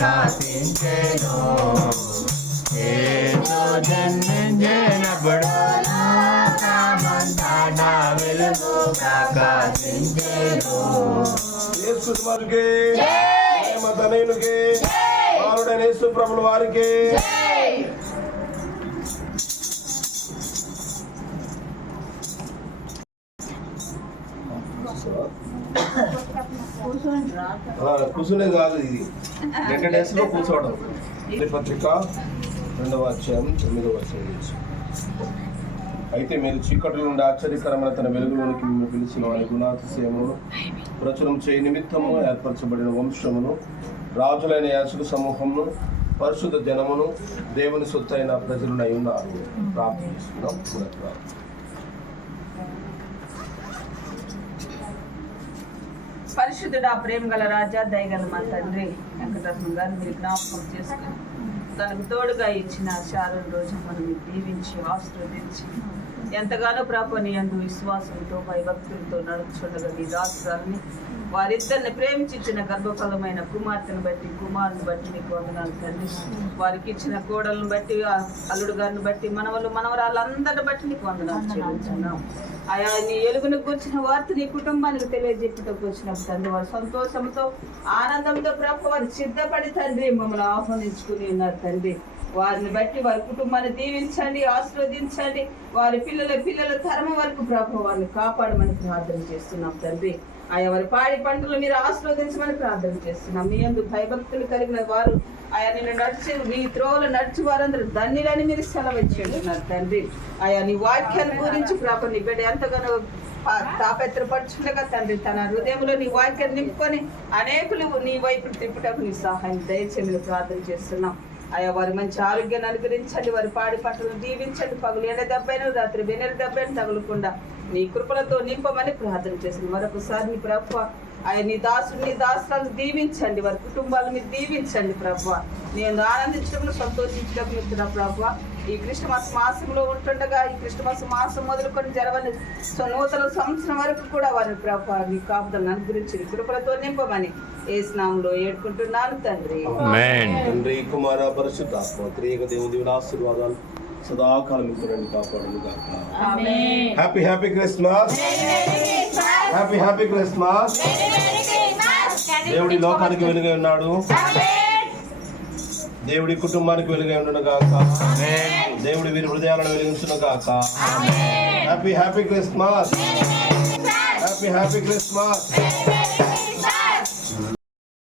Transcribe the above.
ప్రకాశించెను. యేసు జన్మించినప్పుడు లోకమంతటా వెలుగు ప్రకాశించెను. యేసు కుమారునికి ప్రేమ తనయునికి బాలుడైన యేసు ప్రభుల వారికి కూర్చునే కాదు, ఇది 2 days లో కూర్చోవడం. పత్రిక 2వ అధ్యాయం 9వ వచనం. అయితే మీరు చీకటి నుండి ఆశ్చర్యకరమైన తన వెలుగులోనికి మిమ్మల్ని పిలిచిన వారి గుణాతిశయమును ప్రచురం చేయ నిమిత్తము ఏర్పరచబడిన వంశమును, రాజులైన యాజక సమూహమును, పరిశుద్ధ జనమును, దేవుని సొత్తైన ప్రజలునై ఉన్నారు. ప్రార్థిస్తున్నాం. పరిశుద్ధుడా, ప్రేమ గల రాజా, దయగల మా తండ్రి వెంకటరత్నం గారు మీరు జ్ఞాపకం చేసుకుని తనకు తోడుగా ఇచ్చిన శారణ రోజు మనం దీవించి ఆశీర్వదించి ఎంతగానో ప్రాపని యందు విశ్వాసంతో భయభక్తులతో నడుచుండగా నీ దాసురాలని వారిద్దరిని ప్రేమించిన గర్భఫలమైన కుమార్తెను బట్టి కుమారుని బట్టి నీకు వందనాలు తండ్రి. వారికి ఇచ్చిన కోడలను బట్టి అల్లుడు గారిని బట్టి మనవలు మనవరాళ్ళందరిని బట్టి నీకు వందనాలు చెల్లించున్నాం. ఆయా నీ ఎలుగును కూర్చిన వార్త నీ కుటుంబానికి తెలియజెప్పుటకు వచ్చినప్పుడు తండ్రి వారి సంతోషంతో ఆనందంతో ప్రభు వారు సిద్ధపడి తండ్రి మమ్మల్ని ఆహ్వానించుకుని ఉన్నారు తండ్రి. వారిని బట్టి వారి కుటుంబాన్ని దీవించండి, ఆశీర్వదించండి. వారి పిల్లల తరం వరకు ప్రభు వారిని కాపాడమని ప్రార్థన చేస్తున్నాం తండ్రి. ఆయా వారి పాడి పంటలు మీరు ఆశీర్వదించమని ప్రార్థన చేస్తున్నాం. మీ యందు భయభక్తులు కలిగిన వారు ఆయా నిన్ను నడిచి నీ త్రోవలు నడిచి వారందరూ ధన్యులని మీరు సెలవిచ్చి ఉంటున్నారు తండ్రి. ఆయా నీ వాక్యాన్ని గురించి ప్రభు నీ బిడ్డ ఎంతగానో తాపత్రపరచుండగా తండ్రి తన హృదయంలో నీ వాక్యాన్ని నింపుకొని అనేకులు నీ వైపు తిప్పుటకు నీ సహాయం దయచేసి ప్రార్థన చేస్తున్నాం. ఆయా వారి మంచి ఆరోగ్యాన్ని అనుగ్రహించండి. వారి పాడి పంటలను దీవించండి. పగులు ఎండ దెబ్బైన రాత్రి వెన్నెల దెబ్బైన తగులకుండా నీ కృపలతో నింపమని ప్రార్థన చేసింది. మరొకసారి నీ ప్రభు ఆయన నీ దాసులను దీవించండి. వారి కుటుంబాలను మీరు దీవించండి ప్రభు. నేను ఆనందించడంలో సంతోషించడం ఇస్తున్నా ప్రభు. ఈ క్రిస్టమస్ మాసంలో ఉంటుండగా ఈ క్రిస్టమస్ మాసం మొదలుకొని జరవని నూతన సంవత్సరం వరకు కూడా వారిని ప్రభు నీ కాపుదలను అనుగ్రహించి కృపలతో నింపమని యేసు నామములో వేడుకుంటున్నాను తండ్రి. తండ్రి, కుమార, పరిశుద్ధాత్మ త్రియేక దేవుని ఆశీర్వాదాలు సదాకాలం ఇంకొండి కాపాడును గాక. Happy happy Christmas. Happy Christmas. దేవుడి లోకానికి వెలుగై ఉన్నాడు. దేవుడి కుటుంబానికి వెలుగై ఉండును గాక. దేవుడి వీరి హృదయాలను వెలిగించును గాక. Happy Christmas. Happy Christmas.